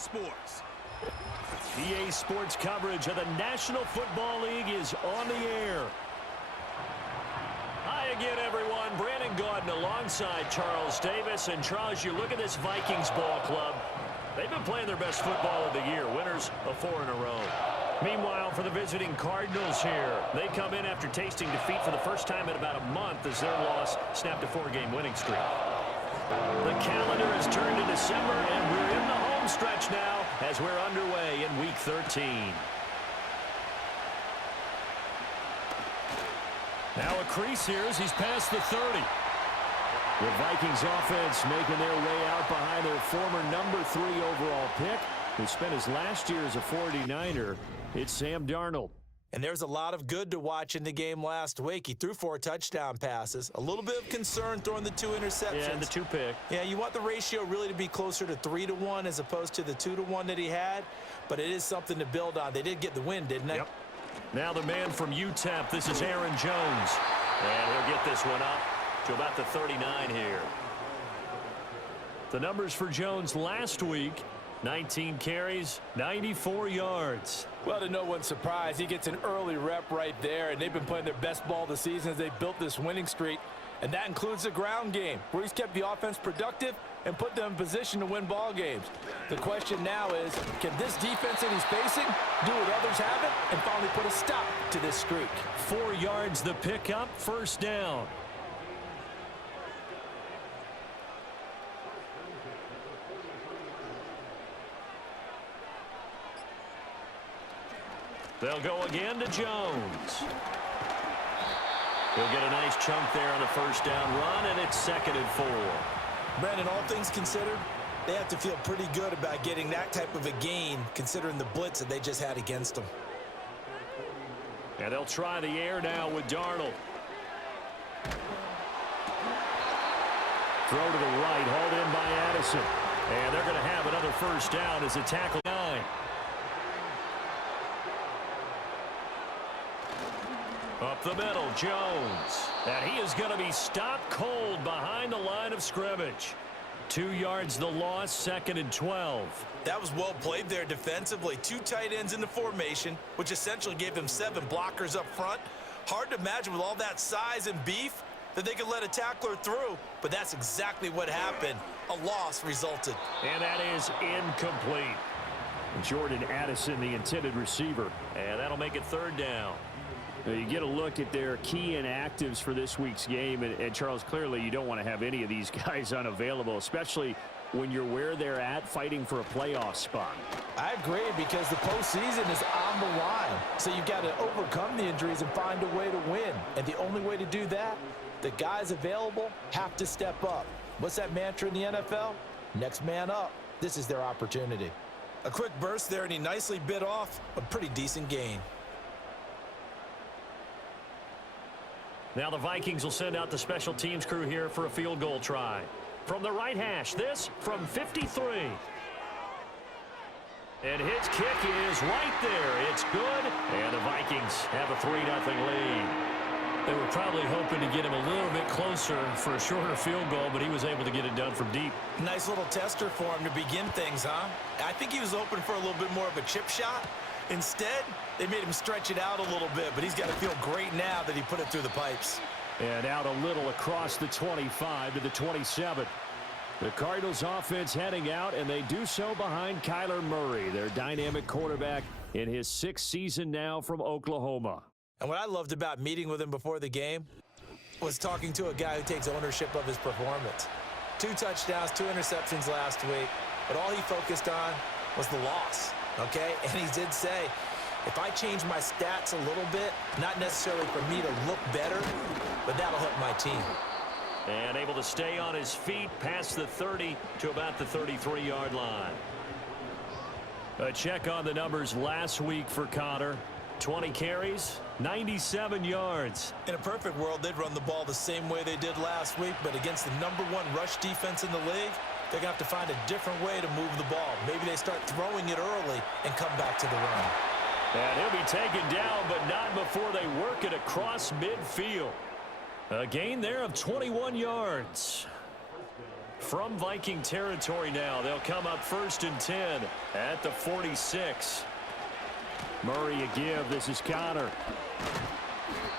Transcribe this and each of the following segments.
Sports. EA Sports coverage of the National Football League is on the air. Hi again, everyone. Brandon Gaudin alongside Charles Davis. And Charles, you look at this Vikings ball club. They've been playing their best football of the year. Winners of 4 in a row. Meanwhile, for the visiting Cardinals here, they come in after tasting defeat for the first time in about a month as their loss snapped a 4-game winning streak. The calendar has turned to December, and we're in the home stretch now as we're underway in Week 13. Now a crease here as he's past the 30. The Vikings offense making their way out behind their former number 3 overall pick, who spent his last year as a 49er. It's Sam Darnold. And there's a lot of good to watch in the game last week. He threw 4 touchdown passes. A little bit of concern throwing the 2 interceptions. Yeah, and the 2 pick. Yeah, you want the ratio really to be closer to 3-1 as opposed to the 2-1 that he had. But it is something to build on. They did get the win, didn't they? Yep. Now the man from UTEP, this is Aaron Jones. And he'll get this one up to about the 39 here. The numbers for Jones last week: 19 carries, 94 yards. Well, to no one's surprise, he gets an early rep right there, and they've been playing their best ball this season as they built this winning streak. And that includes the ground game, where he's kept the offense productive and put them in position to win ball games. The question now is, can this defense that he's facing do what others haven't and finally put a stop to this streak? 4 yards the pickup, first down. They'll go again to Jones. He'll get a nice chunk there on the first down run, and it's 2nd and 4. Brandon, all things considered, they have to feel pretty good about getting that type of a gain, considering the blitz that they just had against them. And they'll try the air now with Darnold. Throw to the right, hauled in by Addison. And they're going to have another first down as a tackle 9. Up the middle, Jones. And he is going to be stopped cold behind the line of scrimmage. 2 yards the loss, 2nd and 12. That was well played there defensively. 2 tight ends in the formation, which essentially gave them 7 blockers up front. Hard to imagine with all that size and beef that they could let a tackler through, but that's exactly what happened. A loss resulted. And that is incomplete. Jordan Addison, the intended receiver. And that'll make it 3rd down. You get a look at their key inactives for this week's game, and Charles, clearly you don't want to have any of these guys unavailable, especially when you're where they're at fighting for a playoff spot. I agree, because the postseason is on the line. So you've got to overcome the injuries and find a way to win. And the only way to do that, the guys available have to step up. What's that mantra in the NFL? Next man up. This is their opportunity. A quick burst there, and he nicely bit off a pretty decent gain. Now the Vikings will send out the special teams crew here for a field goal try. From the right hash, this from 53. And his kick is right there. It's good. And the Vikings have a 3-0 lead. They were probably hoping to get him a little bit closer for a shorter field goal, but he was able to get it done from deep. Nice little tester for him to begin things, huh? I think he was hoping for a little bit more of a chip shot. Instead, they made him stretch it out a little bit, but he's got to feel great now that he put it through the pipes. And out a little across the 25 to the 27. The Cardinals offense heading out, and they do so behind Kyler Murray, their dynamic quarterback in his 6th season now from Oklahoma. And what I loved about meeting with him before the game was talking to a guy who takes ownership of his performance. 2 touchdowns, 2 interceptions last week, but all he focused on was the loss. Okay, and he did say, if I change my stats a little bit, not necessarily for me to look better, but that'll help my team. And able to stay on his feet past the 30 to about the 33-yard line. A check on the numbers last week for Connor. 20 carries, 97 yards. In a perfect world, they'd run the ball the same way they did last week, but against the #1 rush defense in the league, they're going to have to find a different way to move the ball. Maybe they start throwing it early and come back to the run. And he'll be taken down, but not before they work it across midfield. A gain there of 21 yards. From Viking territory now, they'll come up 1st and 10 at the 46. Murray a give. This is Connor.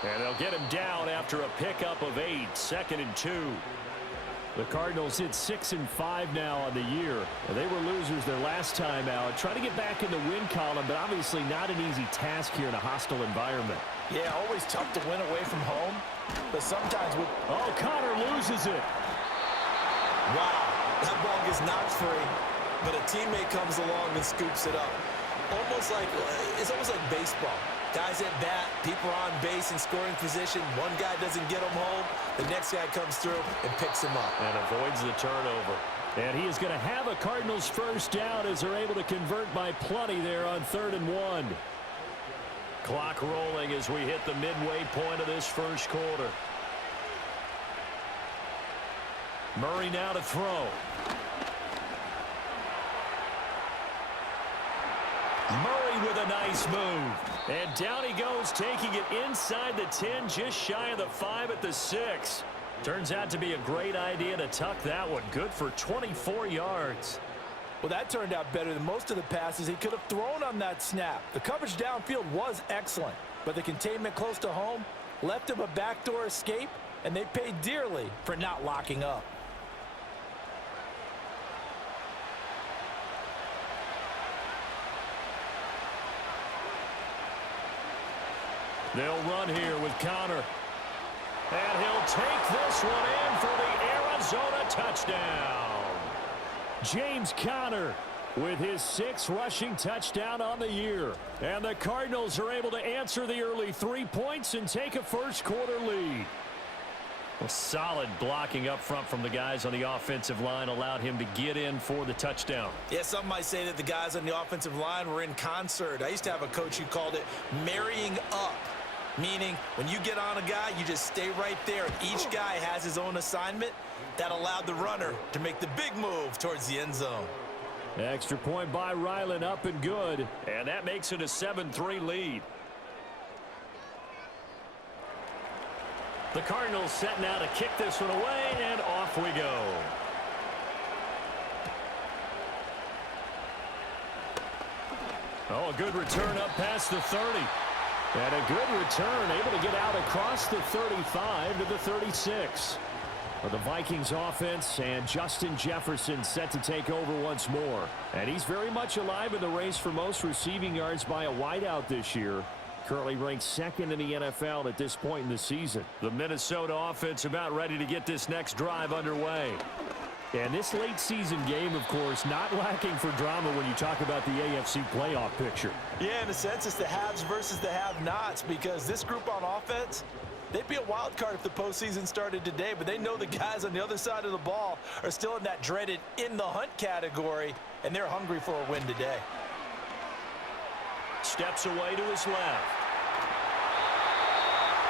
And they'll get him down after a pickup of 8, 2nd and 2. The Cardinals hit 6 and 5 now on the year. They were losers their last time out. Trying to get back in the win column, but obviously not an easy task here in a hostile environment. Yeah, always tough to win away from home. But sometimes with... Oh, Connor loses it. Wow, that ball gets knocked free, but a teammate comes along and scoops it up. It's almost like baseball. Guys at bat, people are on base in scoring position. One guy doesn't get him home. The next guy comes through and picks him up. And avoids the turnover. And he is going to have a Cardinals first down as they're able to convert by plenty there on 3rd and 1. Clock rolling as we hit the midway point of this first quarter. Murray now to throw. Murray with a nice move. And down he goes, taking it inside the 10, just shy of the 5 at the 6. Turns out to be a great idea to tuck that one. Good for 24 yards. Well, that turned out better than most of the passes he could have thrown on that snap. The coverage downfield was excellent, but the containment close to home left him a backdoor escape, and they paid dearly for not locking up. They'll run here with Connor. And he'll take this one in for the Arizona touchdown. James Conner with his 6th rushing touchdown on the year. And the Cardinals are able to answer the early 3 points and take a first quarter lead. Well, solid blocking up front from the guys on the offensive line allowed him to get in for the touchdown. Yeah, some might say that the guys on the offensive line were in concert. I used to have a coach who called it marrying up. Meaning, when you get on a guy, you just stay right there. Each guy has his own assignment. That allowed the runner to make the big move towards the end zone. Extra point by Ryland, up and good. And that makes it a 7-3 lead. The Cardinals set now to kick this one away, and off we go. Oh, a good return up past the 30. And a good return, able to get out across the 35 to the 36. Well, the Vikings offense and Justin Jefferson set to take over once more. And he's very much alive in the race for most receiving yards by a wideout this year. Currently ranked 2nd in the NFL at this point in the season. The Minnesota offense about ready to get this next drive underway. And this late season game, of course, not lacking for drama when you talk about the AFC playoff picture. Yeah, in a sense, it's the haves versus the have-nots, because this group on offense, they'd be a wild card if the postseason started today, but they know the guys on the other side of the ball are still in that dreaded in-the-hunt category, and they're hungry for a win today. Steps away to his left.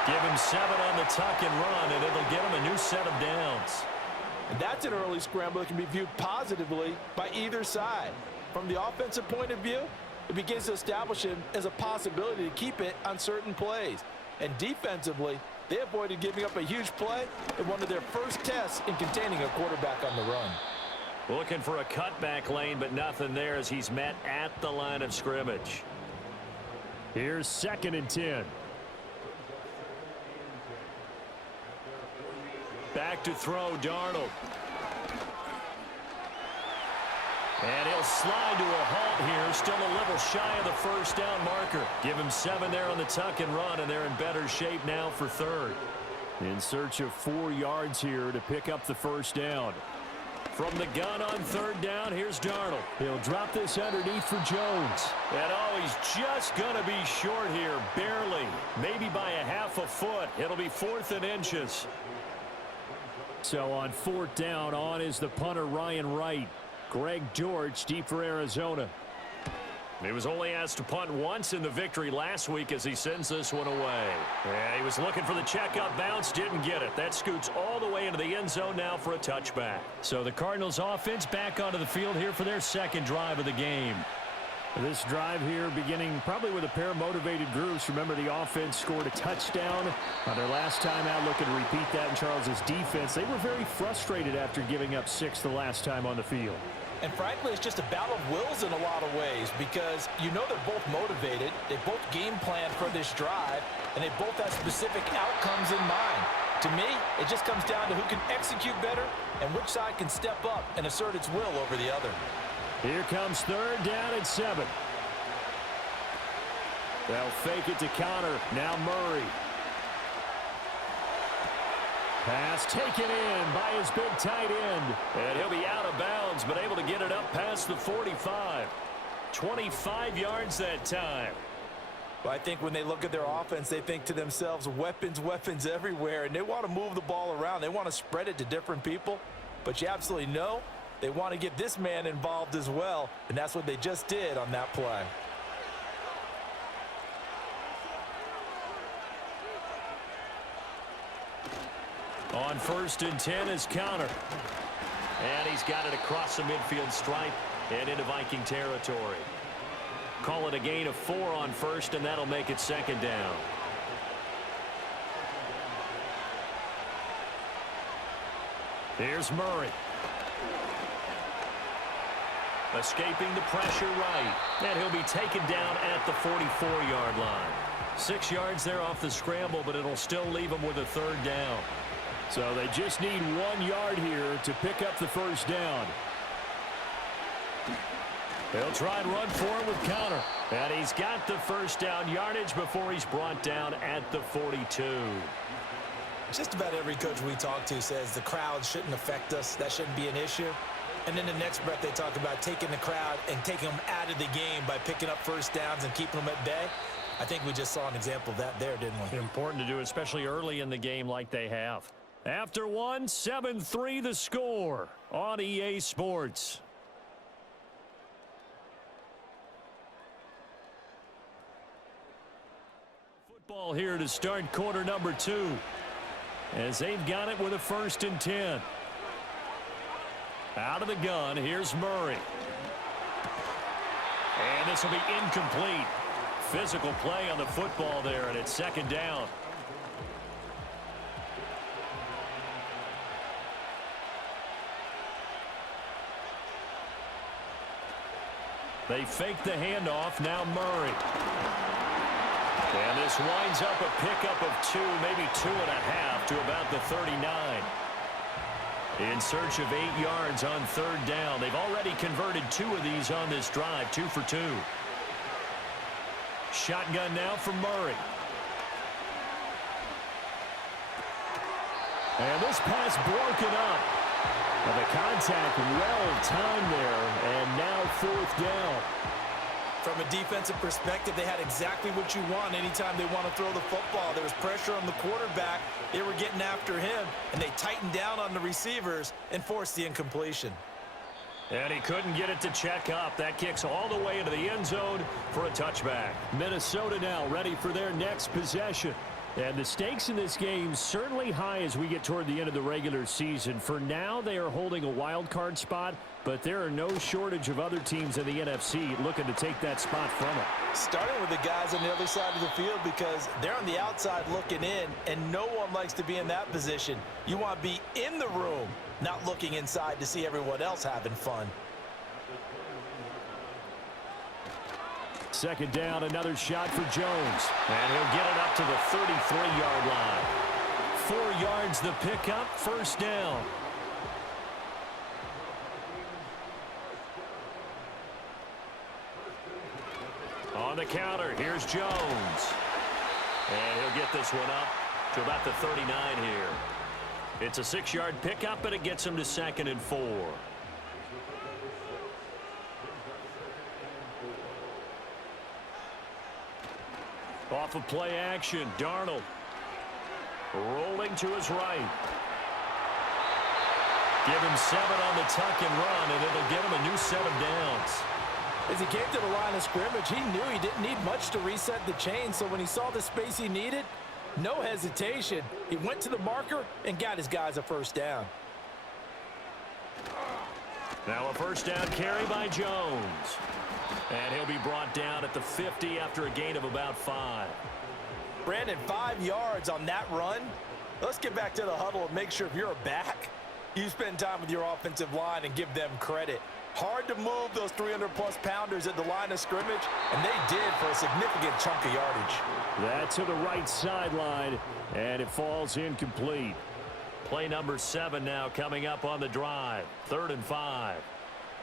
Give him 7 on the tuck and run, and it'll get him a new set of downs. And that's an early scramble that can be viewed positively by either side. From the offensive point of view, it begins to establish him as a possibility to keep it on certain plays. And defensively, they avoided giving up a huge play in one of their first tests in containing a quarterback on the run. Looking for a cutback lane, but nothing there as he's met at the line of scrimmage. Here's 2nd and 10. Back to throw, Darnold. And he'll slide to a halt here, still a little shy of the first down marker. Give him 7 there on the tuck and run, and they're in better shape now for 3rd. In search of 4 yards here to pick up the first down. From the gun on 3rd down, here's Darnold. He'll drop this underneath for Jones. And oh, he's just going to be short here, barely. Maybe by a half a foot. It'll be 4th and inches. So on 4th down, on is the punter Ryan Wright. Greg George deep for Arizona. He was only asked to punt once in the victory last week as he sends this one away. Yeah, he was looking for the checkup bounce, didn't get it. That scoots all the way into the end zone now for a touchback. So the Cardinals offense back onto the field here for their 2nd drive of the game. This drive here beginning probably with a pair of motivated groups. Remember, the offense scored a touchdown on their last time out. Looking to repeat that in Charles's defense. They were very frustrated after giving up 6 the last time on the field. And frankly, it's just a battle of wills in a lot of ways because you know they're both motivated. They both game plan for this drive, and they both have specific outcomes in mind. To me, it just comes down to who can execute better and which side can step up and assert its will over the other. Here comes 3rd down and 7. They'll fake it to Connor. Now Murray. Pass taken in by his big tight end. And he'll be out of bounds, but able to get it up past the 45. 25 yards that time. Well, I think when they look at their offense, they think to themselves, weapons, weapons everywhere, and they want to move the ball around. They want to spread it to different people, but you absolutely know they want to get this man involved as well, and that's what they just did on that play. On 1st and 10 is Connor. And he's got it across the midfield stripe and into Viking territory. Call it a gain of 4 on 1st, and that'll make it 2nd down. Here's Murray. Escaping the pressure right. And he'll be taken down at the 44-yard line. 6 yards there off the scramble, but it'll still leave him with a 3rd down. So they just need 1 yard here to pick up the 1st down. They'll try and run for it with Connor. And he's got the 1st down yardage before he's brought down at the 42. Just about every coach we talk to says the crowd shouldn't affect us. That shouldn't be an issue. And in the next breath, they talk about taking the crowd and taking them out of the game by picking up 1st downs and keeping them at bay. I think we just saw an example of that there, didn't we? Important to do, especially early in the game like they have. After 1, 7-3 the score on EA Sports. Football here to start quarter number 2. As they've got it with a 1st and 10. Out of the gun, here's Murray. And this will be incomplete. Physical play on the football there, and it's 2nd down. They fake the handoff, now Murray. And this winds up a pickup of 2, maybe 2.5 to about the 39. In search of 8 yards on 3rd down. They've already converted 2 of these on this drive, 2 for 2. Shotgun now for Murray. And this pass broken up. And the contact well timed there, and now 4th down. From a defensive perspective, they had exactly what you want anytime they want to throw the football. There was pressure on the quarterback. They were getting after him, and they tightened down on the receivers and forced the incompletion. And he couldn't get it to check up. That kicks all the way into the end zone for a touchback. Minnesota now ready for their next possession. And the stakes in this game certainly high as we get toward the end of the regular season. For now, they are holding a wild card spot, but there are no shortage of other teams in the NFC looking to take that spot from them. Starting with the guys on the other side of the field because they're on the outside looking in, and no one likes to be in that position. You want to be in the room, not looking inside to see everyone else having fun. 2nd down, another shot for Jones. And he'll get it up to the 33-yard line. 4 yards the pickup, 1st down. On the counter, here's Jones. And he'll get this one up to about the 39 here. It's a 6-yard pickup, and it gets him to 2nd and 4. Off of play action, Darnold rolling to his right. Give him 7 on the tuck and run, and it'll get him a new set of downs. As he came to the line of scrimmage, he knew he didn't need much to reset the chain, so when he saw the space he needed, no hesitation. He went to the marker and got his guys a 1st down. Now a 1st down carry by Jones. And he'll be brought down at the 50 after a gain of about 5. Brandon, 5 yards on that run. Let's get back to the huddle and make sure if you're a back, you spend time with your offensive line and give them credit. Hard to move those 300-plus pounders at the line of scrimmage, and they did for a significant chunk of yardage. That to the right sideline, and it falls incomplete. Play number 7 now coming up on the drive. 3rd and 5.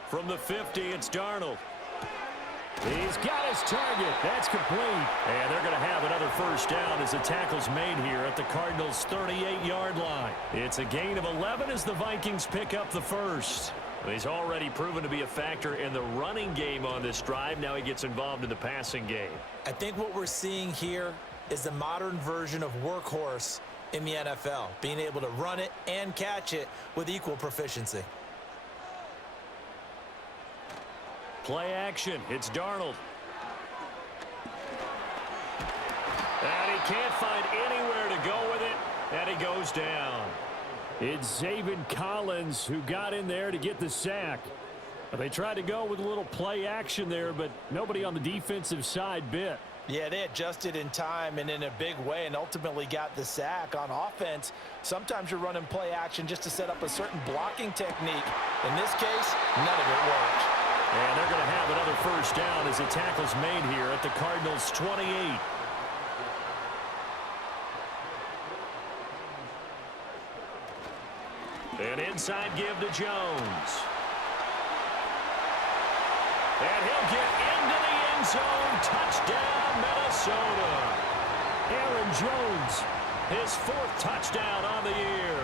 From the 50, it's Darnold. He's got his target. That's complete. And they're going to have another first down as the tackle's made here at the Cardinals' 38-yard line. It's a gain of 11 as the Vikings pick up the first. He's already proven to be a factor in the running game on this drive. Now he gets involved in the passing game. I think what we're seeing here is the modern version of workhorse in the NFL, being able to run it and catch it with equal proficiency. Play action. It's Darnold. And he can't find anywhere to go with it, and he goes down. It's Zaven Collins who got in there to get the sack. They tried to go with a little play action there, but nobody on the defensive side bit. Yeah, they adjusted in time and in a big way and ultimately got the sack. On offense, sometimes you're running play action just to set up a certain blocking technique. In this case, none of it worked. And they're going to have another first down as the tackle's made here at the Cardinals' 28. An inside give to Jones. And he'll get into the end zone. Touchdown, Minnesota. Aaron Jones, his 4th touchdown on the year.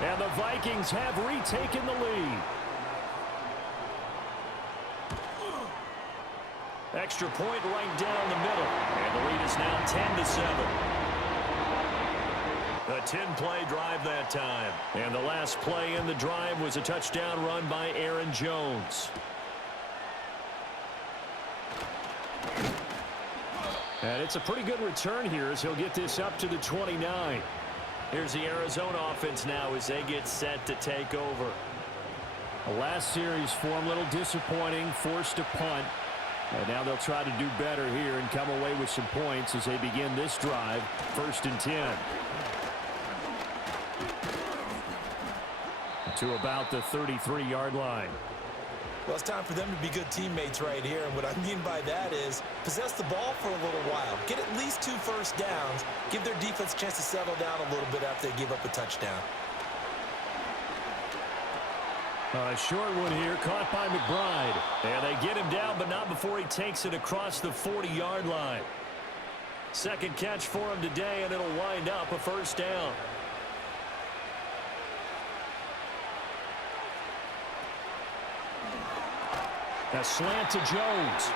And the Vikings have retaken the lead. Extra point right down the middle. And the lead is now 10-7. A 10-play drive that time. And the last play in the drive was a touchdown run by Aaron Jones. And it's a pretty good return here as he'll get this up to the 29. Here's the Arizona offense now as they get set to take over. The last series for him, a little disappointing, forced a punt. And now they'll try to do better here and come away with some points as they begin this drive. 1st and 10. To about the 33-yard line. Well, it's time for them to be good teammates right here. And what I mean by that is possess the ball for a little while. Get at least 2 first downs. Give their defense a chance to settle down a little bit after they give up a touchdown. A short one here, caught by McBride. And they get him down, but not before he takes it across the 40-yard line. 2nd catch for him today, and it'll wind up a first down. A slant to Jones.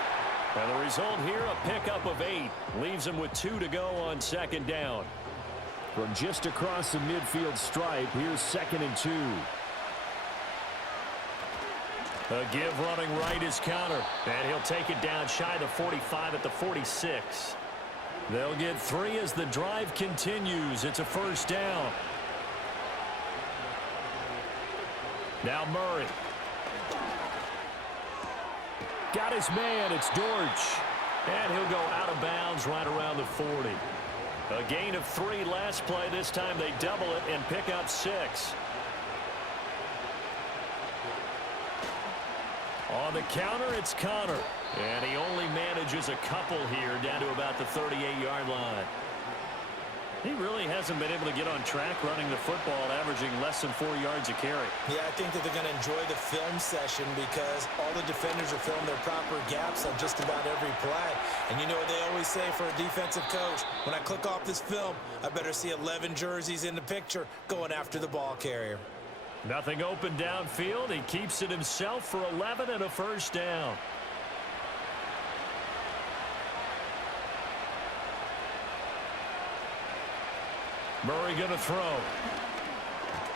And the result here, a pickup of 8. Leaves him with 2 to go on 2nd down. From just across the midfield stripe, here's 2nd and 2. A give running right is Connor. And he'll take it down shy the 45 at the 46. They'll get 3 as the drive continues. It's a first down. Now Murray. Got his man. It's Dortch. And he'll go out of bounds right around the 40. A gain of 3 last play. This time they double it and pick up 6. On the counter, it's Connor. And he only manages a couple here down to about the 38-yard line. He really hasn't been able to get on track running the football, averaging less than 4 yards a carry. Yeah, I think that they're going to enjoy the film session because all the defenders are filling their proper gaps on just about every play. And you know what they always say for a defensive coach? When I click off this film, I better see 11 jerseys in the picture going after the ball carrier. Nothing open downfield. He keeps it himself for 11 and a first down. Murray going to throw.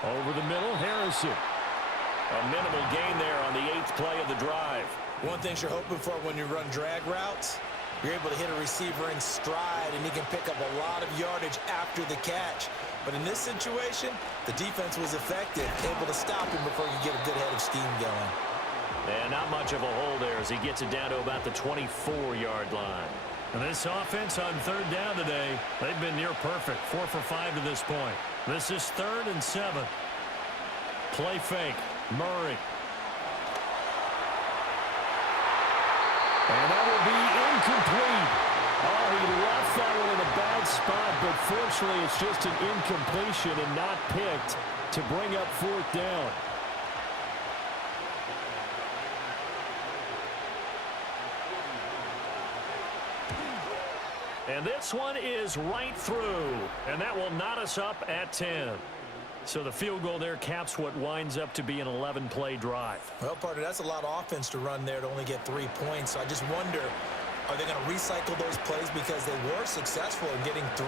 Over the middle, Harrison. A minimal gain there on the 8th play of the drive. One thing you're hoping for when you run drag routes, you're able to hit a receiver in stride, and he can pick up a lot of yardage after the catch. But in this situation, the defense was effective, able to stop him before you get a good head of steam going. And not much of a hole there as he gets it down to about the 24-yard line. And this offense on third down today, they've been near perfect. 4 for 5 to this point. This is 3rd and 7. Play fake. Murray. And that will be incomplete. Oh, he left that one in a bad spot, but fortunately it's just an incompletion and not picked to bring up 4th down. And this one is right through, and that will knot us up at 10. So the field goal there caps what winds up to be an 11-play drive. Well, partner, that's a lot of offense to run there to only get 3 points. So I just wonder, are they going to recycle those plays because they were successful in getting 3?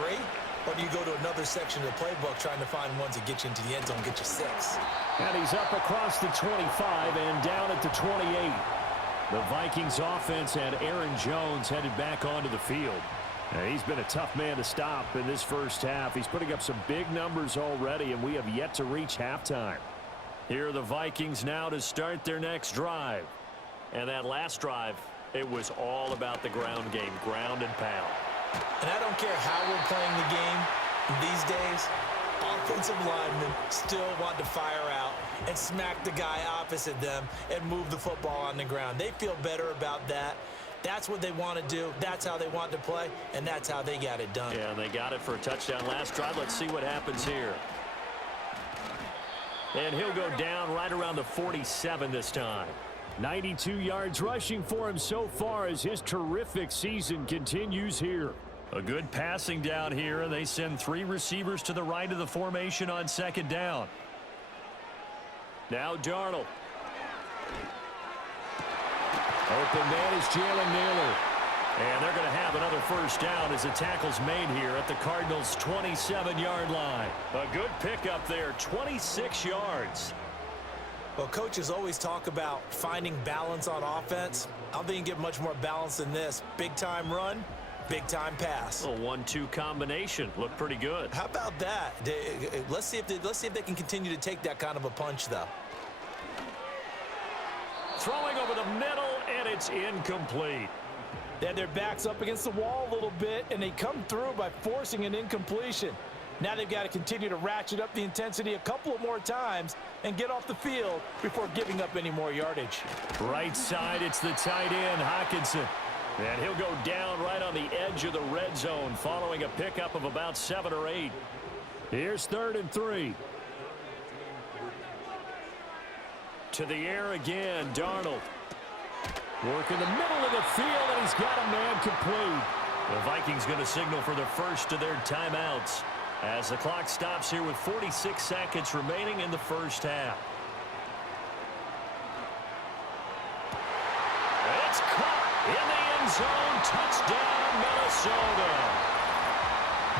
Or do you go to another section of the playbook trying to find ones that get you into the end zone, get you 6? And he's up across the 25 and down at the 28. The Vikings offense had Aaron Jones headed back onto the field. And he's been a tough man to stop in this first half. He's putting up some big numbers already, and we have yet to reach halftime. Here are the Vikings now to start their next drive. And that last drive, it was all about the ground game, ground and pound. And I don't care how we're playing the game these days, offensive linemen still want to fire out and smack the guy opposite them and move the football on the ground. They feel better about that. That's what they want to do. That's how they want to play, and that's how they got it done. Yeah, they got it for a touchdown last drive. Let's see what happens here. And he'll go down right around the 47 this time. 92 yards rushing for him so far as his terrific season continues here. A good passing down here, and they send 3 receivers to the right of the formation on 2nd down. Now Darnold. Open man is Jalen Naylor. And they're going to have another first down as the tackle's made here at the Cardinals' 27-yard line. A good pickup there, 26 yards. Well, coaches always talk about finding balance on offense. I don't think you can get much more balance than this. Big-time run, big-time pass. A 1-2 combination. Looked pretty good. How about that? Let's see if they can continue to take that kind of a punch, though. Throwing over the middle, and it's incomplete. They had their backs up against the wall a little bit, and they come through by forcing an incompletion. Now they've got to continue to ratchet up the intensity a couple of more times and get off the field before giving up any more yardage. Right side, it's the tight end, Hockenson. And he'll go down right on the edge of the red zone following a pickup of about 7 or 8. Here's 3rd and 3. To the air again, Darnold. Work in the middle of the field, and he's got a man complete. The Vikings going to signal for the first of their timeouts as the clock stops here with 46 seconds remaining in the first half. It's caught in the end zone. Touchdown, Minnesota.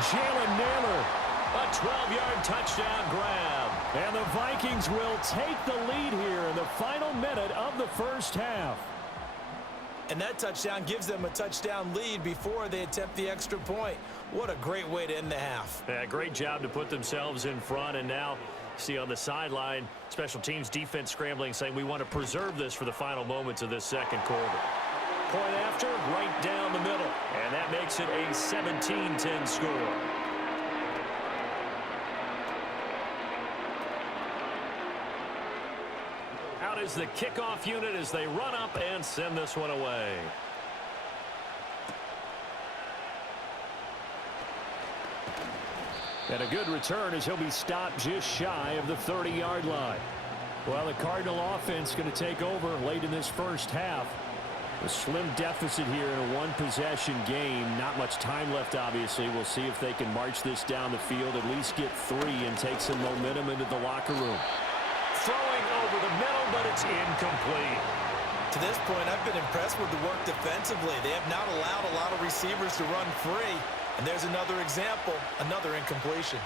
Jalen Naylor, a 12-yard touchdown grab. And the Vikings will take the lead here in the final minute of the first half. And that touchdown gives them a touchdown lead before they attempt the extra point. What a great way to end the half. Yeah, great job to put themselves in front. And now, see on the sideline, special teams defense scrambling, saying we want to preserve this for the final moments of this second quarter. Point after, right down the middle. And that makes it a 17-10 score. Out is the kickoff unit as they run up and send this one away. And a good return as he'll be stopped just shy of the 30-yard line. Well, the Cardinal offense going to take over late in this first half. A slim deficit here in a one-possession game. Not much time left, obviously. We'll see if they can march this down the field, at least get 3 and take some momentum into the locker room. Throwing over the middle, but it's incomplete. To this point, I've been impressed with the work defensively. They have not allowed a lot of receivers to run free. And there's another example, another incompletion.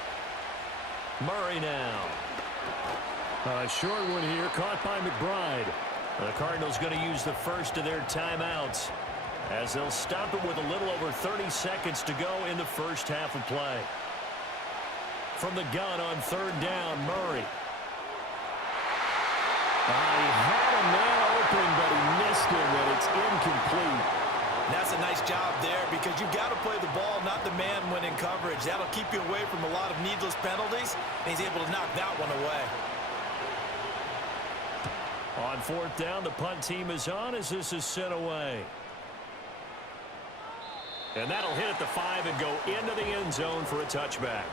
Murray now. A short one here, caught by McBride. The Cardinals going to use the first of their timeouts as they'll stop it with a little over 30 seconds to go in the first half of play. From the gun on 3rd down, Murray. He had a man open, but he missed him, and it's incomplete. That's a nice job there because you've got to play the ball, not the man when in coverage. That'll keep you away from a lot of needless penalties, and he's able to knock that one away. On fourth down, the punt team is on as this is sent away. And that'll hit at the 5 and go into the end zone for a touchback.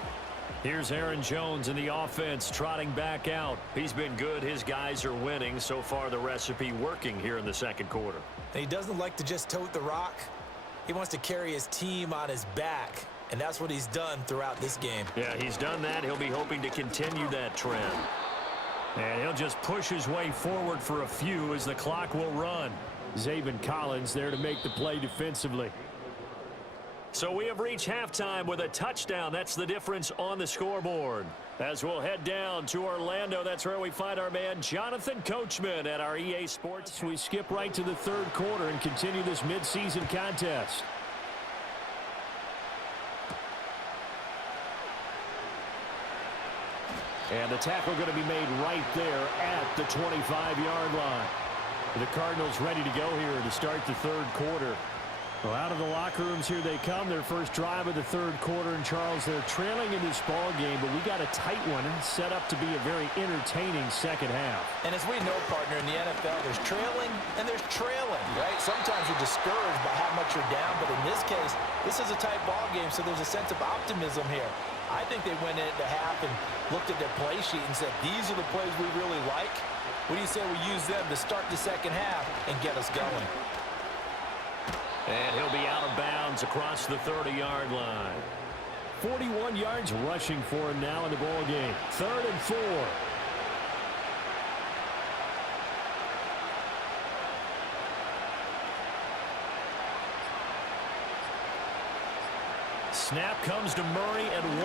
Here's Aaron Jones in the offense trotting back out. He's been good. His guys are winning. So far, the recipe working here in the second quarter. And he doesn't like to just tote the rock. He wants to carry his team on his back, and that's what he's done throughout this game. Yeah, he's done that. He'll be hoping to continue that trend. And he'll just push his way forward for a few as the clock will run. Zaven Collins there to make the play defensively. So we have reached halftime with a touchdown. That's the difference on the scoreboard. As we'll head down to Orlando, that's where we find our man Jonathan Coachman at our EA Sports. We skip right to the third quarter and continue this midseason contest. And the tackle going to be made right there at the 25-yard line. The Cardinals ready to go here to start the third quarter. Well, out of the locker rooms here they come. Their first drive of the third quarter. And, Charles, they're trailing in this ball game, but we got a tight one set up to be a very entertaining second half. And as we know, partner, in the NFL, there's trailing and there's trailing, right? Sometimes you're discouraged by how much you're down, but in this case, this is a tight ball game, so there's a sense of optimism here. I think they went into half and looked at their play sheet and said, these are the plays we really like. What do you say we use them to start the second half and get us going? And he'll be out of bounds across the 30-yard line. 41 yards rushing for him now in the ball game. 3rd and 4. Snap comes to Murray at 1.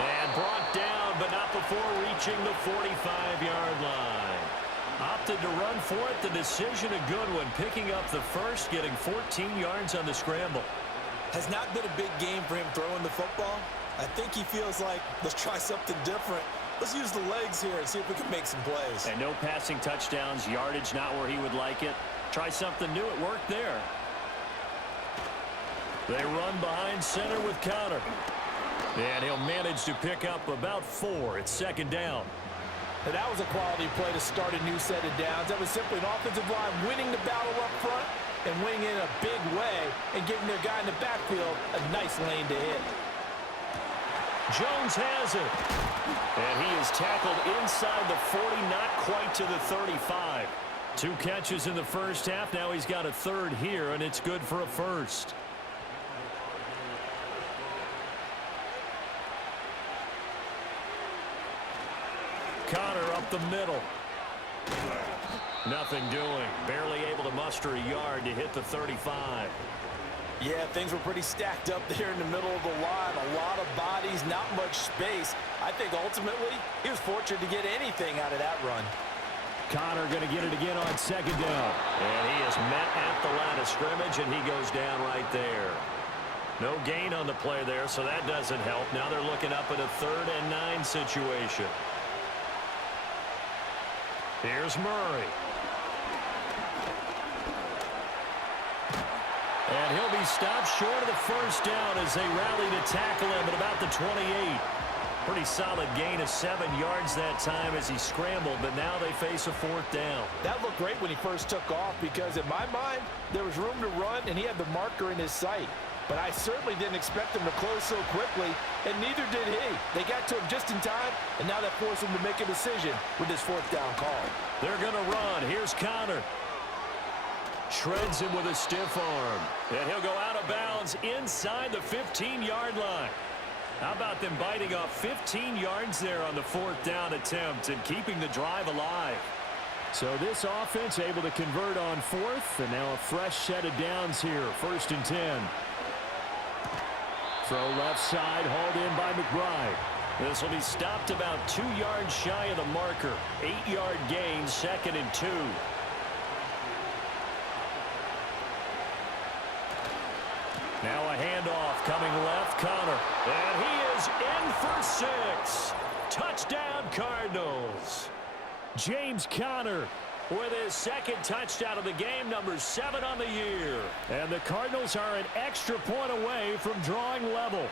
And brought down, but not before reaching the 45-yard line. Opted to run for it. The decision a good one. Picking up the first, getting 14 yards on the scramble. Has not been a big game for him throwing the football. I think he feels like, let's try something different. Let's use the legs here and see if we can make some plays. And no passing touchdowns, yardage not where he would like it. Try something new. It worked there. They run behind center with Connor. And he'll manage to pick up about 4. It's second down. And that was a quality play to start a new set of downs. That was simply an offensive line winning the battle up front and winning in a big way and giving their guy in the backfield a nice lane to hit. Jones has it. And he is tackled inside the 40, not quite to the 35. 2 catches in the first half. Now he's got a 3rd here, and it's good for a first. Connor up the middle. Nothing doing. Barely able to muster a yard to hit the 35. Yeah, things were pretty stacked up there in the middle of the line. A lot of bodies, not much space. I think ultimately he was fortunate to get anything out of that run. Connor going to get it again on second down. And he is met at the line of scrimmage, and he goes down right there. No gain on the play there, so that doesn't help. Now they're looking up at a 3rd and 9 situation. Here's Murray. And he'll be stopped short of the first down as they rally to tackle him at about the 28. Pretty solid gain of 7 yards that time as he scrambled, but now they face a 4th down. That looked great when he first took off because in my mind, there was room to run and he had the marker in his sight. But I certainly didn't expect him to close so quickly, and neither did he. They got to him just in time, and now that forced him to make a decision with this 4th down call. They're going to run. Here's Connor. Shreds him with a stiff arm. And he'll go out of bounds inside the 15-yard line. How about them biting off 15 yards there on the 4th down attempt and keeping the drive alive? So this offense able to convert on 4th, and now a fresh set of downs here. 1st and 10. Throw left side, hauled in by McBride. This will be stopped about 2 yards shy of the marker. 8-yard gain, 2nd and 2. Now a handoff coming left, Connor. And he is in for 6. Touchdown, Cardinals. James Conner With his second touchdown of the game, number 7 on the year. And the Cardinals are an extra point away from drawing level.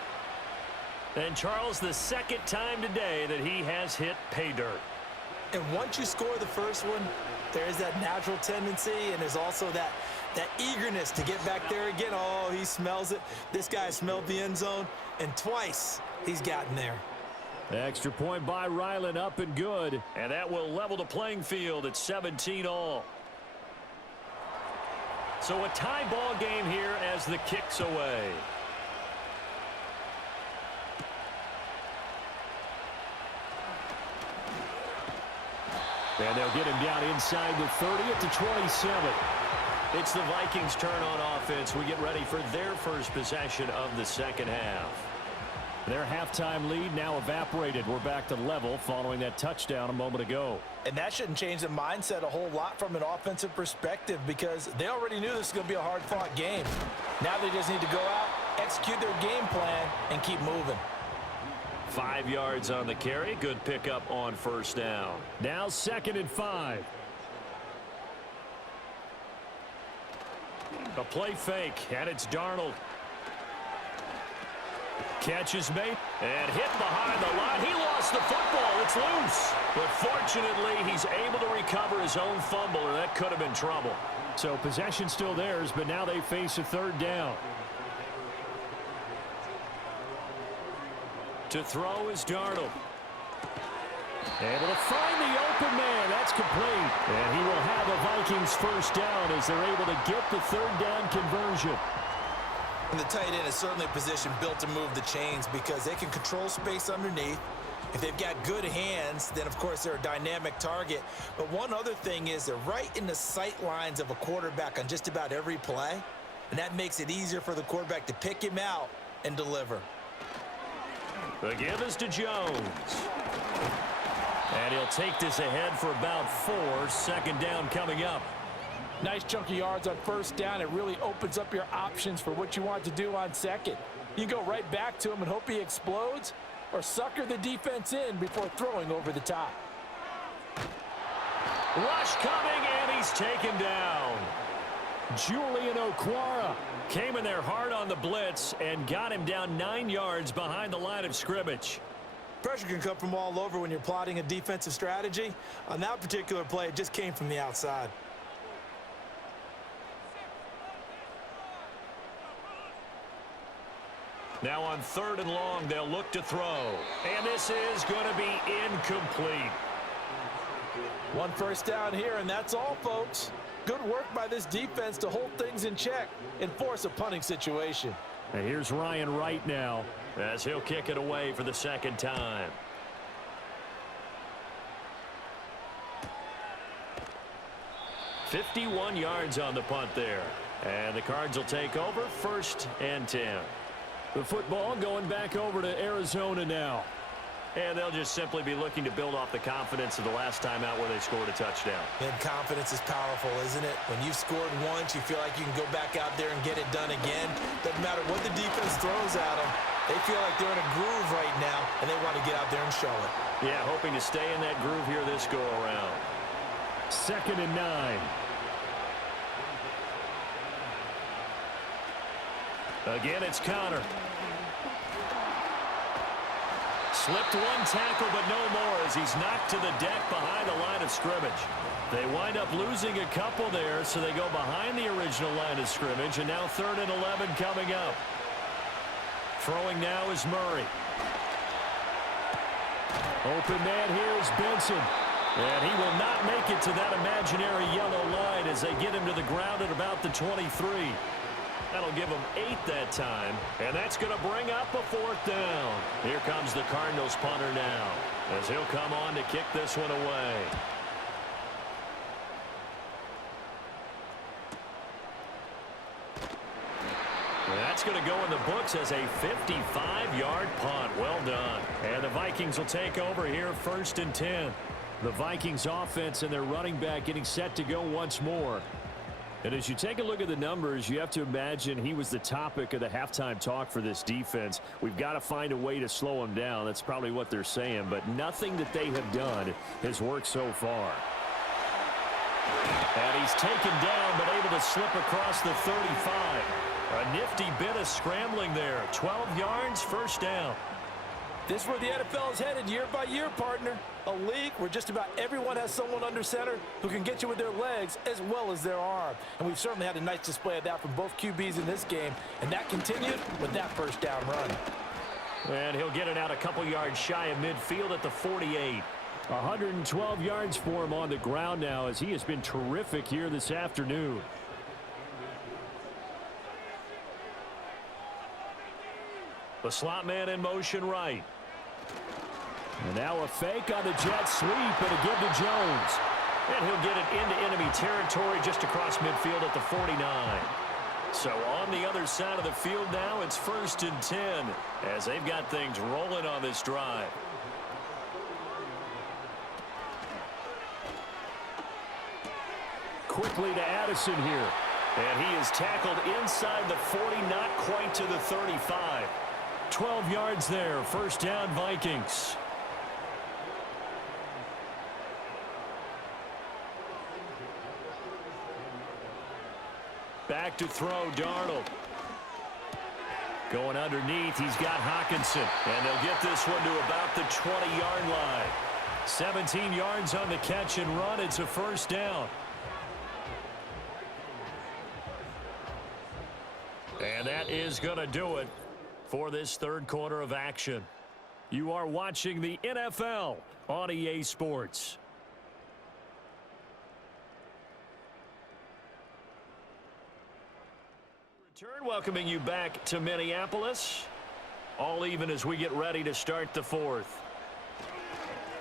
And Charles, the second time today that he has hit pay dirt. And once you score the first one, there is that natural tendency, and there's also that eagerness to get back there again. Oh, he smells it. This guy smelled the end zone, and twice he's gotten there. Extra point by Ryland, up and good. And that will level the playing field at 17 all. So a tie ball game here as the kick's away. And they'll get him down inside the 30 at the 27. It's the Vikings' turn on offense. We get ready for their first possession of the second half. Their halftime lead now evaporated. We're back to level following that touchdown a moment ago. And that shouldn't change the mindset a whole lot from an offensive perspective, because they already knew this was going to be a hard-fought game. Now they just need to go out, execute their game plan, and keep moving. 5 yards on the carry. Good pickup on first down. Now 2nd and 5. A play fake, and it's Darnold. Catch is made and hit behind the line. He lost the football. It's loose. But fortunately, he's able to recover his own fumble, or that could have been trouble. So possession still theirs, but now they face a 3rd down. To throw is Darnold. Able to find the open man. That's complete. And he will have a Vikings first down as they're able to get the 3rd down conversion. And the tight end is certainly a position built to move the chains, because they can control space underneath. If they've got good hands, then of course they're a dynamic target. But one other thing is they're right in the sight lines of a quarterback on just about every play. And that makes it easier for the quarterback to pick him out and deliver. The give is to Jones. And he'll take this ahead for about 4. 2nd down coming up. Nice chunk of yards on first down. It really opens up your options for what you want to do on second. You can go right back to him and hope he explodes, or sucker the defense in before throwing over the top. Rush coming, and he's taken down. Julian Okwara Came in there hard on the blitz and got him down 9 yards behind the line of scrimmage. Pressure can come from all over when you're plotting a defensive strategy. On that particular play, it just came from the outside. Now on 3rd and long, they'll look to throw. And this is going to be incomplete. 1 first down here, and that's all, folks. Good work by this defense to hold things in check and force a punting situation. And here's Ryan Wright now, as he'll kick it away for the 2nd time. $51 yards on the punt there. And the Cards will take over 1st and 10. The football going back over to Arizona now. And they'll just simply be looking to build off the confidence of the last time out where they scored a touchdown. And confidence is powerful, isn't it? When you've scored once, you feel like you can go back out there and get it done again. Doesn't matter what the defense throws at them. They feel like they're in a groove right now, and they want to get out there and show it. Yeah, hoping to stay in that groove here this go-around. 2nd and 9. Again, it's Conner. Slipped 1 tackle, but no more as he's knocked to the deck behind the line of scrimmage. They wind up losing a couple there, so they go behind the original line of scrimmage, and now 3rd and 11 coming up. Throwing now is Murray. Open man here is Benson. And he will not make it to that imaginary yellow line as they get him to the ground at about the 23. That'll give them 8 that time, and that's going to bring up a 4th down. Here comes the Cardinals punter now, as he'll come on to kick this one away. That's going to go in the books as a 55-yard punt. Well done. And the Vikings will take over here 1st and 10. The Vikings offense and their running back getting set to go once more. And as you take a look at the numbers, you have to imagine he was the topic of the halftime talk for this defense. We've got to find a way to slow him down. That's probably what they're saying, but nothing that they have done has worked so far. And he's taken down, but able to slip across the 35. A nifty bit of scrambling there. 12 yards, first down. This is where the NFL is headed year by year, partner. A league where just about everyone has someone under center who can get you with their legs as well as their arm. And we've certainly had a nice display of that from both QBs in this game. And that continued with that first down run. And he'll get it out a couple yards shy of midfield at the 48. 112 yards for him on the ground now as he has been terrific here this afternoon. The slot man in motion right. And now a fake on the jet sweep and a give to Jones. And he'll get it into enemy territory just across midfield at the 49. So on the other side of the field now, it's 1st and 10 as they've got things rolling on this drive. Quickly to Addison here. And he is tackled inside the 40, not quite to the 35. 12 yards there, first down Vikings. Back to throw, Darnold. Going underneath, he's got Hockenson. And they'll get this one to about the 20-yard line. 17 yards on the catch and run. It's a first down. And that is going to do it for this third quarter of action. You are watching the NFL on EA Sports. Return welcoming you back to Minneapolis. All even as we get ready to start the fourth.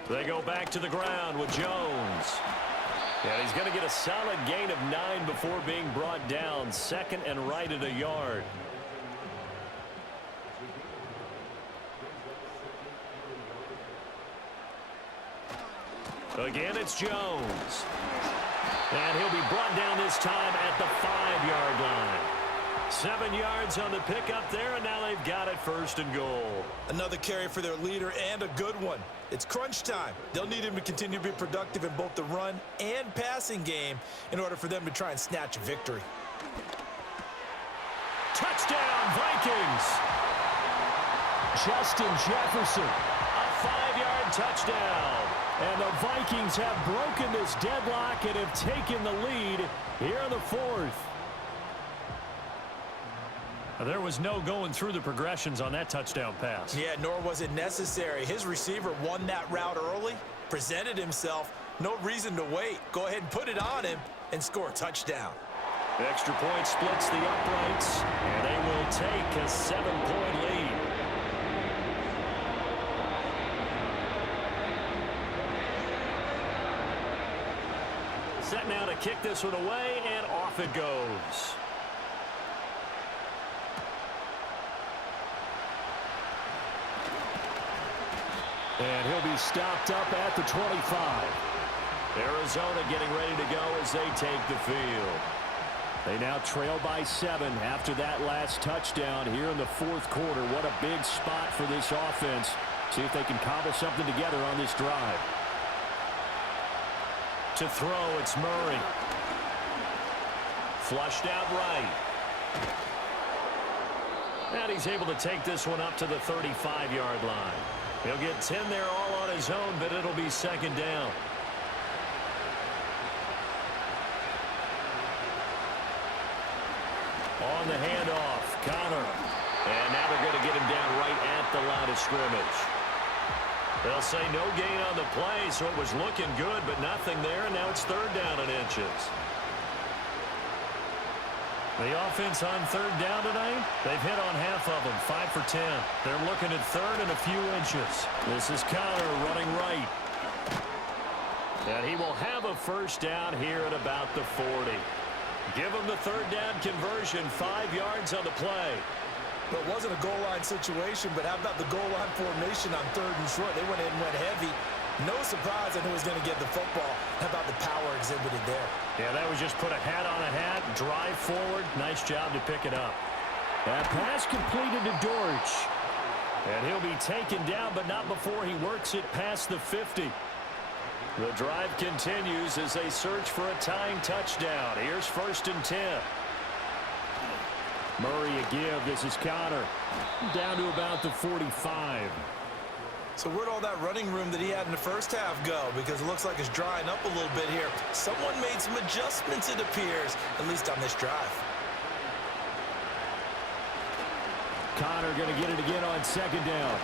They go back to the ground with Jones. And he's going to get a solid gain of 9 before being brought down. 2nd and right at a yard. Again, it's Jones. And he'll be brought down this time at the 5-yard line. 7 yards on the pickup there, and now they've got it 1st and goal. Another carry for their leader and a good one. It's crunch time. They'll need him to continue to be productive in both the run and passing game in order for them to try and snatch a victory. Touchdown, Vikings! Justin Jefferson. A 5-yard touchdown. And the Vikings have broken this deadlock and have taken the lead here in the fourth. There was no going through the progressions on that touchdown pass. Yeah, nor was it necessary. His receiver won that route early, presented himself. No reason to wait. Go ahead and put it on him and score a touchdown. The extra point splits the uprights, and they will take a 7-point lead. Set now to kick this one away, and off it goes. And he'll be stopped up at the 25. Arizona getting ready to go as they take the field. They now trail by 7 after that last touchdown here in the fourth quarter. What a big spot for this offense. See if they can cobble something together on this drive. To throw, it's Murray. Flushed out right. And he's able to take this one up to the 35-yard line. He'll get 10 there all on his own, but it'll be 2nd down. On the handoff, Connor. And now they're going to get him down right at the line of scrimmage. They'll say no gain on the play, so it was looking good, but nothing there, and now it's 3rd down and inches. The offense on 3rd down tonight, they've hit on half of them, 5 for 10. They're looking at 3rd and a few inches. This is Connor running right. And he will have a first down here at about the 40. Give him the 3rd down conversion, 5 yards on the play. But it wasn't a goal line situation, but how about the goal line formation on 3rd and short? They went in, went heavy, No surprise on who was going to get the football. How about the power exhibited there? Yeah, that was just put a hat on a hat, drive forward. Nice job to pick it up. That pass completed to Dortch. And he'll be taken down, but not before he works it past the 50. The drive continues as they search for a tying touchdown. Here's 1st and 10. Murray a give. This is Connor. Down to about the 45. So where'd all that running room that he had in the first half go? Because it looks like it's drying up a little bit here. Someone made some adjustments, it appears, at least on this drive. Connor going to get it again on 2nd down.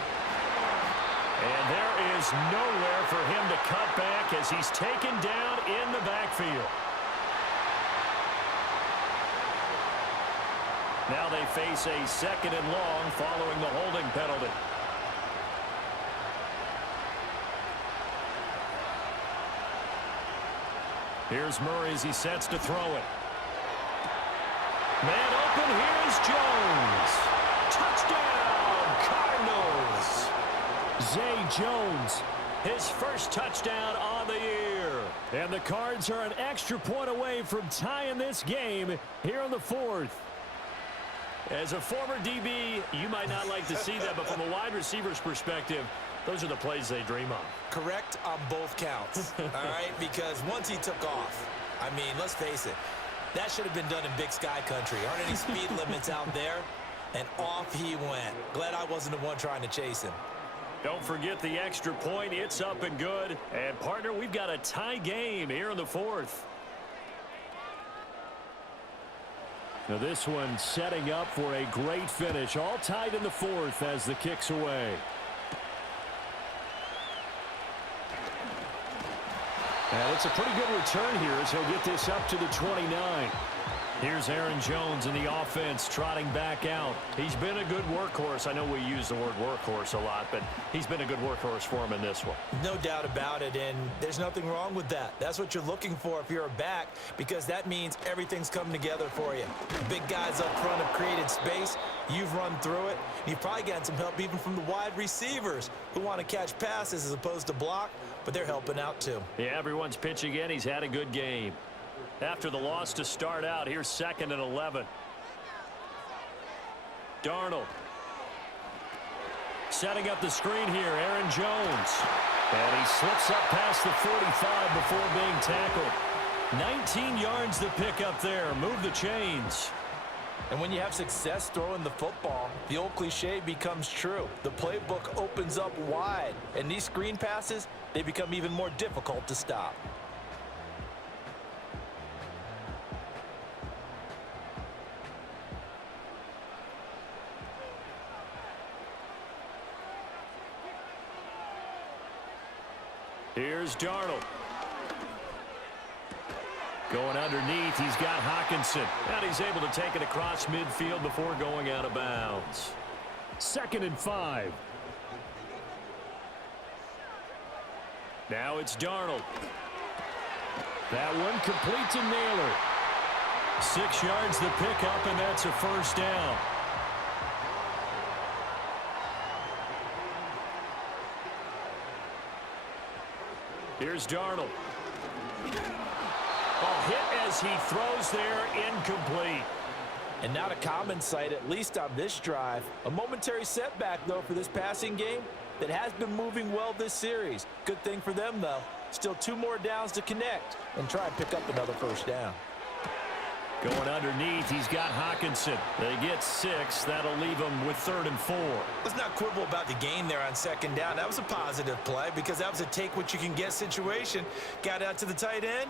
And there is nowhere for him to cut back as he's taken down in the backfield. Now they face a 2nd and long following the holding penalty. Here's Murray as he sets to throw it. Man open, here's Jones. Touchdown, Cardinals. Zay Jones, his first touchdown on the year. And the Cards are an extra point away from tying this game here in the 4th. As a former DB, you might not like to see that, but from a wide receiver's perspective, those are the plays they dream of. Correct on both counts, all right? Because once he took off, I mean, let's face it, that should have been done in Big Sky country. Aren't any speed limits out there? And off he went. Glad I wasn't the one trying to chase him. Don't forget the extra point. It's up and good. And, partner, we've got a tie game here in the 4th. Now this one setting up for a great finish. All tied in the 4th as the kick's away. And it's a pretty good return here as he'll get this up to the 29. Here's Aaron Jones in the offense trotting back out. He's been a good workhorse. I know we use the word workhorse a lot, but he's been a good workhorse for him in this one. No doubt about it, and there's nothing wrong with that. That's what you're looking for if you're a back, because that means everything's coming together for you. Big guys up front have created space. You've run through it. You've probably gotten some help even from the wide receivers who want to catch passes as opposed to block, but they're helping out too. Yeah, everyone's pitching in. He's had a good game. After the loss to start out, here's 2nd and 11. Darnold. Setting up the screen here, Aaron Jones. And he slips up past the 45 before being tackled. 19 yards to pick up there. Move the chains. And when you have success throwing the football, the old cliche becomes true. The playbook opens up wide, and these screen passes, they become even more difficult to stop. Here's Darnold. Going underneath, he's got Hockenson. And he's able to take it across midfield before going out of bounds. 2nd and 5. Now it's Darnold. That one complete to Naylor. 6 yards to pick up, and that's a first down. Here's Darnold. Oh, hit as he throws there, incomplete. And not a common sight, at least on this drive. A momentary setback, though, for this passing game that has been moving well this series. Good thing for them, though. Still 2 more downs to connect and try and pick up another first down. Going underneath, he's got Hockenson. They get 6. That'll leave them with 3rd and 4. Let's not quibble about the gain there on 2nd down. That was a positive play because that was a take-what-you-can-get situation. Got out to the tight end.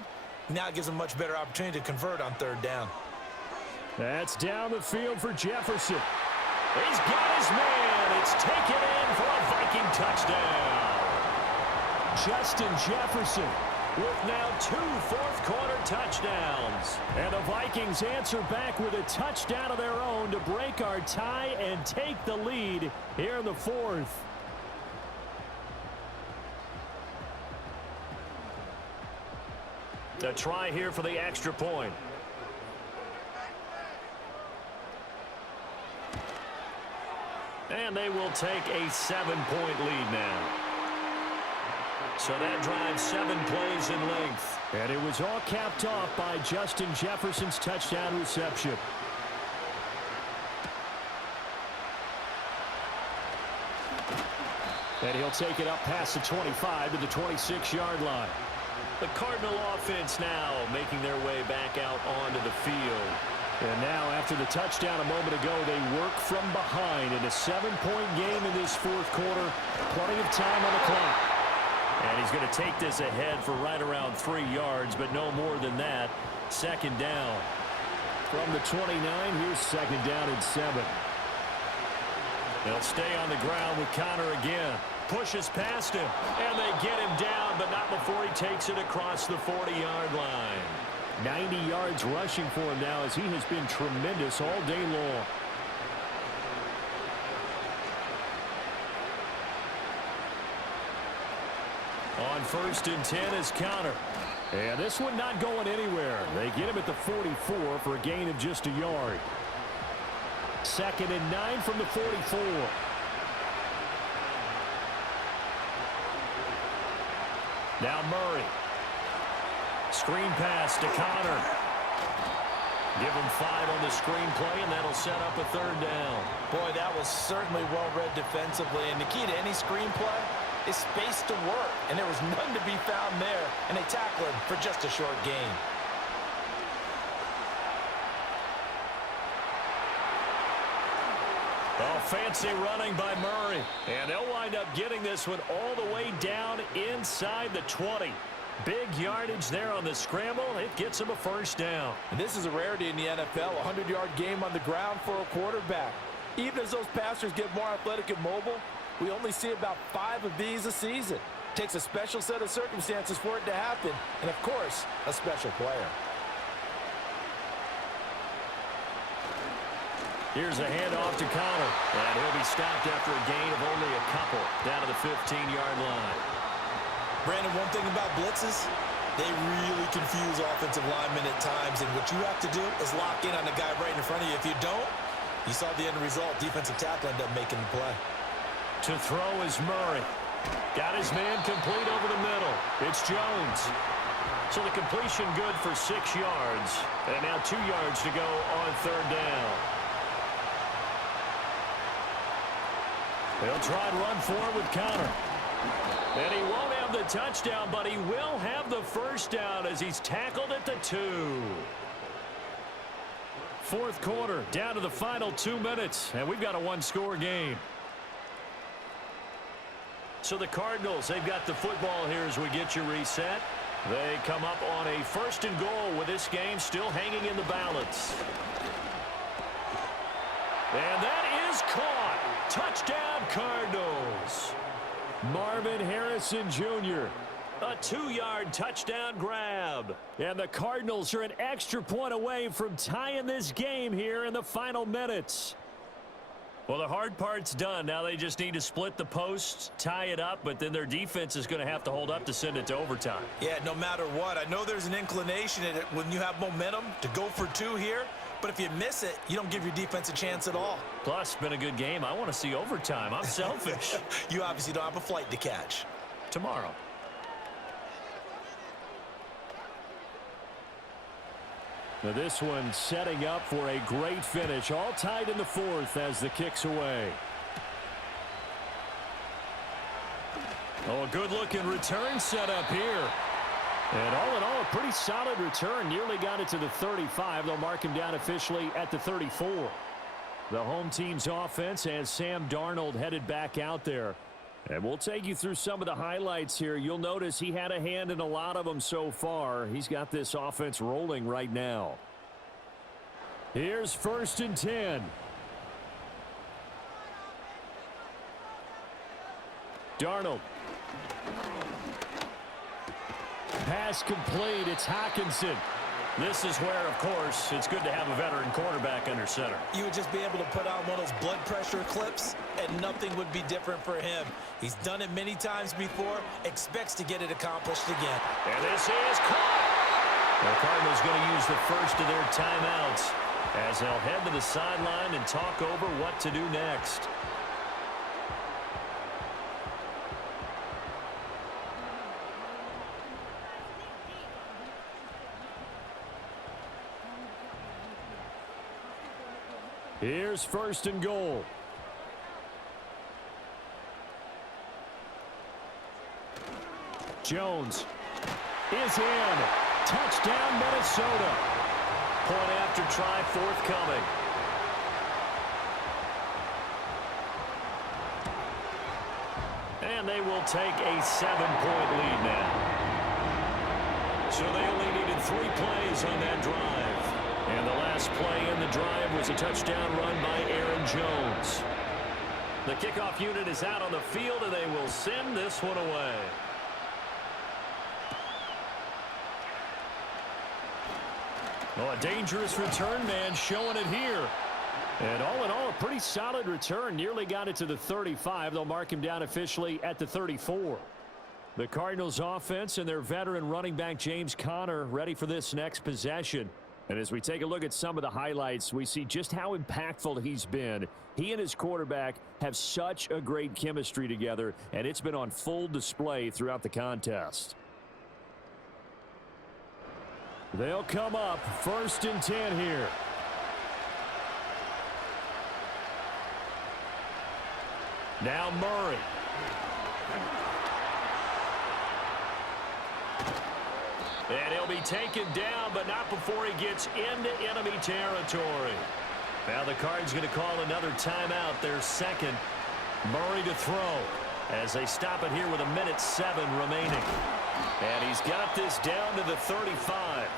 Now it gives them a much better opportunity to convert on 3rd down. That's down the field for Jefferson. He's got his man. It's taken in for a Viking touchdown. Justin Jefferson with now 2 fourth-quarter touchdowns. And the Vikings answer back with a touchdown of their own to break our tie and take the lead here in the 4th. A try here for the extra point. And they will take a 7-point lead now. So that drives 7 plays in length. And it was all capped off by Justin Jefferson's touchdown reception. And he'll take it up past the 25 to the 26-yard line. The Cardinal offense now making their way back out onto the field. And now, after the touchdown a moment ago, they work from behind in a 7-point game in this fourth quarter. Plenty of time on the clock. And he's going to take this ahead for right around 3 yards, but no more than that. Second down. From the 29, here's second down and 7. They'll stay on the ground with Connor again. Pushes past him, and they get him down, but not before he takes it across the 40-yard line. 90 yards rushing for him now as he has been tremendous all day long. On 1st and 10 is Connor. And this one not going anywhere. They get him at the 44 for a gain of just a yard. 2nd and 9 from the 44. Now Murray. Screen pass to Connor. Give him 5 on the screenplay, and that'll set up a 3rd down. Boy, that was certainly well read defensively. And the key to any screenplay is space to work. And there was none to be found there. And they tackle him for just a short gain. Oh, fancy running by Murray. And they'll wind up getting this one all the way down inside the 20. Big yardage there on the scramble. It gets him a 1st down. And this is a rarity in the NFL, a 100-yard game on the ground for a quarterback. Even as those passers get more athletic and mobile, we only see about 5 of these a season. Takes a special set of circumstances for it to happen, and of course, a special player. Here's a handoff to Connor, and he'll be stopped after a gain of only a couple down to the 15-yard line. Brandon, one thing about blitzes, they really confuse offensive linemen at times, and what you have to do is lock in on the guy right in front of you. If you don't, you saw the end result. Defensive tackle ended up making the play. To throw is Murray. Got his man complete over the middle. It's Jones. So the completion good for 6 yards, and now 2 yards to go on 3rd down. They'll try and run forward with Connor. And he won't have the touchdown, but he will have the 1st down as he's tackled at the 2. Fourth quarter, down to the final 2 minutes, and we've got a 1-score game. So the Cardinals, they've got the football here as we get you reset. They come up on a 1st and goal with this game still hanging in the balance. And that is caught. Touchdown, Cardinals. Marvin Harrison Jr. A 2-yard touchdown grab. And the Cardinals are an extra point away from tying this game here in the final minutes. Well, the hard part's done. Now they just need to split the posts, tie it up, but then their defense is going to have to hold up to send it to overtime. Yeah, no matter what. I know there's an inclination in it when you have momentum to go for 2 here, but if you miss it, you don't give your defense a chance at all. Plus, been a good game. I want to see overtime. I'm selfish. You obviously don't have a flight to catch. Tomorrow. Now this one setting up for a great finish. All tied in the 4th as the kick's away. Oh, a good-looking return set up here. And all in all, a pretty solid return. Nearly got it to the 35. They'll mark him down officially at the 34. The home team's offense has Sam Darnold headed back out there. And we'll take you through some of the highlights here. You'll notice he had a hand in a lot of them so far. He's got this offense rolling right now. Here's 1st and 10. Darnold. Pass complete. It's Hockenson. This is where, of course, it's good to have a veteran quarterback under center. You would just be able to put on one of those blood pressure clips, and nothing would be different for him. He's done it many times before, expects to get it accomplished again. And this is caught. The Cardinals going to use the 1st of their timeouts as they'll head to the sideline and talk over what to do next. Here's first and goal. Jones is in. Touchdown, Minnesota. Point after try forthcoming. And they will take a 7-point lead now. So they only needed 3 plays on that drive. And the last play in the drive was a touchdown run by Aaron Jones. The kickoff unit is out on the field, and they will send this one away. Oh, a dangerous return man showing it here. And all in all, a pretty solid return. Nearly got it to the 35. They'll mark him down officially at the 34. The Cardinals offense and their veteran running back James Conner ready for this next possession. And as we take a look at some of the highlights, we see just how impactful he's been. He and his quarterback have such a great chemistry together, and it's been on full display throughout the contest. They'll come up first and 10 here. Now Murray. And he'll be taken down, but not before he gets into enemy territory. Now the Cards going to call another timeout, their second. Murray to throw as they stop it here with 1:07 remaining. And he's got this down to the 35.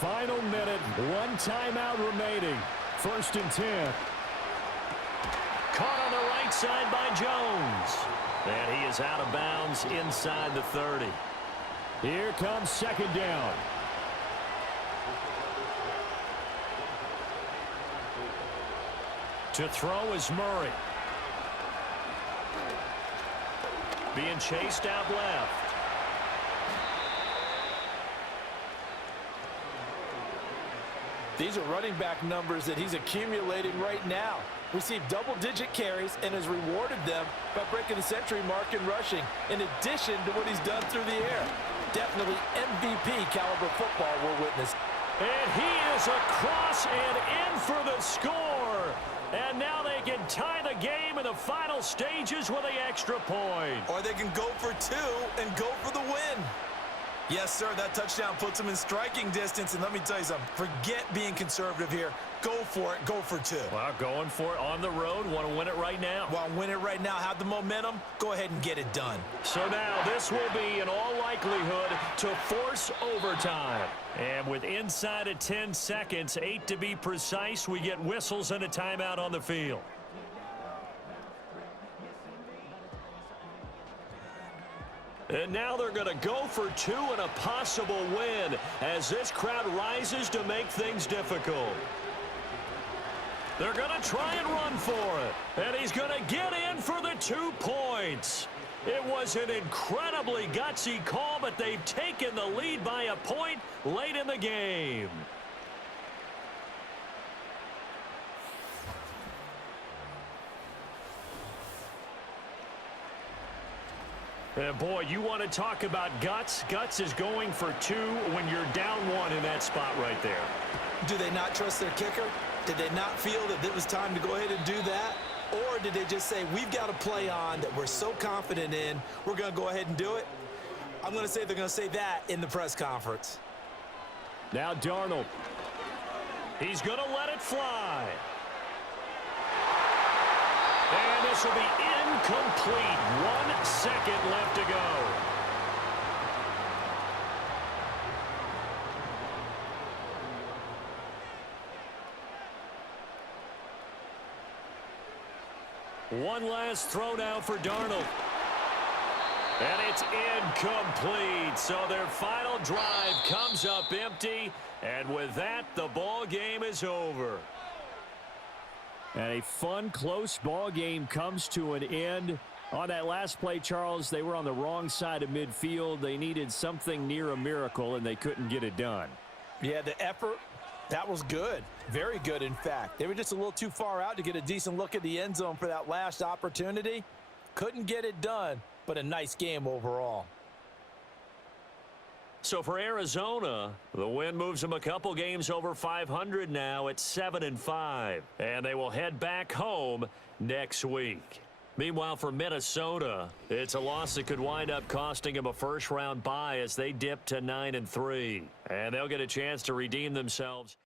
Final minute, 1 timeout remaining. First and 10. Caught on the right side by Jones. And he is out of bounds inside the 30. Here comes second down. To throw is Murray. Being chased out left. These are running back numbers that he's accumulating right now. Received double-digit carries and has rewarded them by breaking the century mark in rushing, in addition to what he's done through the air. Definitely MVP caliber football we're witnessing. And he is across and in for the score. And now they can tie the game in the final stages with the extra point. Or they can go for 2 and go for the win. Yes, sir, that touchdown puts them in striking distance. And let me tell you something, forget being conservative here. Go for it. Go for 2. Well, going for it on the road. Want to win it right now. Want to win it right now. Have the momentum. Go ahead and get it done. So now this will be, in all likelihood, to force overtime. And with inside of 10 seconds, 8 to be precise, we get whistles and a timeout on the field. And now they're going to go for 2 and a possible win as this crowd rises to make things difficult. They're going to try and run for it. And he's going to get in for the 2 points. It was an incredibly gutsy call, but they've taken the lead by a point late in the game. And boy, you want to talk about guts. Guts is going for 2 when you're down 1 in that spot right there. Do they not trust their kicker? Did they not feel that it was time to go ahead and do that? Or did they just say, we've got a play on that we're so confident in, we're going to go ahead and do it? I'm going to say they're going to say that in the press conference. Now Darnold. He's going to let it fly. And this will be incomplete. 1 second left to go. One last throw now for Darnold. And it's incomplete. So their final drive comes up empty. And with that, the ball game is over. And a fun, close ball game comes to an end. On that last play, Charles, they were on the wrong side of midfield. They needed something near a miracle, and they couldn't get it done. Yeah, the effort, that was good. Very good, in fact. They were just a little too far out to get a decent look at the end zone for that last opportunity. Couldn't get it done, but a nice game overall. So for Arizona, the win moves them a couple games over 500 now at 7-5. And they will head back home next week. Meanwhile, for Minnesota, it's a loss that could wind up costing them a first-round bye as they dip to 9-3. And they'll get a chance to redeem themselves.